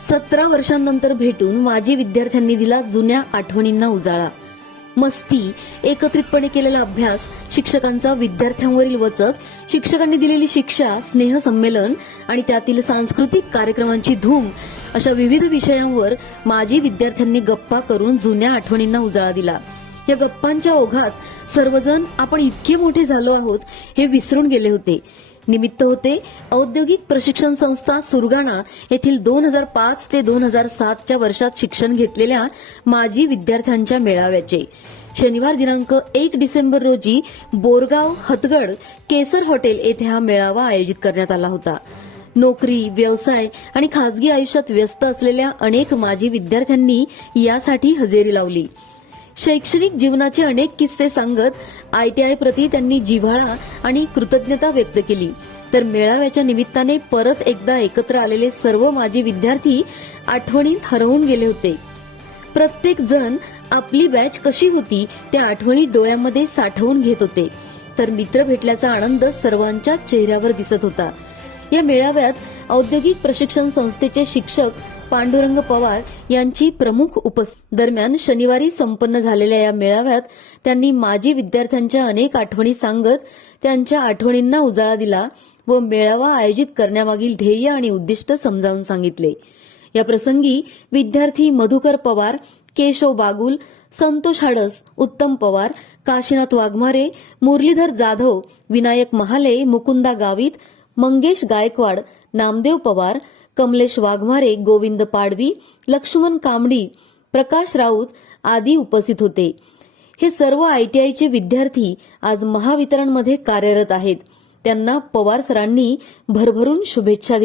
सतरा वर्षांनंतर भेटून माजी विद्यार्थ्यांनी दिला जुन्या आठवणींना उजाळा. मस्ती एकत्रितपणे केलेला अभ्यास शिक्षकांचा विद्यार्थ्यांवरील वचक शिक्षकांनी दिलेली शिक्षा स्नेह संमेलन आणि त्यातील सांस्कृतिक कार्यक्रमांची धूम अशा विविध विषयांवर माजी विद्यार्थ्यांनी गप्पा करून जुन्या आठवणींना उजाळा दिला. या गप्पांच्या ओघात सर्वजण आपण इतके मोठे झालो आहोत हे विसरून गेले होते. निमित्त होते. औद्योगिक प्रशिक्षण संस्था सुरगाणा येथील दोन हजार पाच ते दोन हजार सातच्या वर्षात शिक्षण घेतलेल्या माजी विद्यार्थ्यांच्या मेळाव्याचे. शनिवार दिनांक एक डिसेंबर रोजी बोरगाव हतगड केसर हॉटेल येथे हा मेळावा आयोजित करण्यात आला होता. नोकरी व्यवसाय आणि खासगी आयुष्यात व्यस्त असलेल्या अनेक माजी विद्यार्थ्यांनी यासाठी हजेरी लावली. शैक्षणिक जीवनाचे अनेक किस्से सांगत आयटीआय प्रती त्यांनी जिव्हाळा आणि कृतज्ञता व्यक्त केली. तर मेळाव्याच्या निमित्ताने परत एकदा एकत्र आलेले सर्व माजी विद्यार्थी आठवणीत हरवून गेले होते. प्रत्येक जण आपली बॅच कशी होती त्या आठवणी डोळ्यामध्ये साठवून घेत होते. तर मित्र भेटल्याचा आनंद सर्वांच्या चेहऱ्यावर दिसत होता. या मेळाव्यात औद्योगिक प्रशिक्षण संस्थेचे शिक्षक पांडुरंग पवार यांची प्रमुख उपस्थित. दरम्यान शनिवारी संपन्न झालेल्या या मेळाव्यात त्यांनी माजी विद्यार्थ्यांच्या अनेक आठवणी सांगत त्यांच्या आठवणींना उजाळा दिला व मेळावा आयोजित करण्यामागील ध्येय आणि उद्दिष्ट समजावून सांगितले. या प्रसंगी विद्यार्थी मधुकर पवार केशव बागुल संतोष हाडस उत्तम पवार काशीनाथ वाघमारे मुरलीधर जाधव विनायक महाले मुकुंदा गावित मंगेश गायकवाड नामदेव पवार कमलेश वाघमारे गोविंद पाडवी लक्ष्मण कांबडी प्रकाश राऊत आदी उपस्थित होते. हे सर्व आयटीआयचे विद्यार्थी आज महावितरणमध्ये कार्यरत आहेत. त्यांना पवार सरांनी भरभरून शुभेच्छा दिल्या.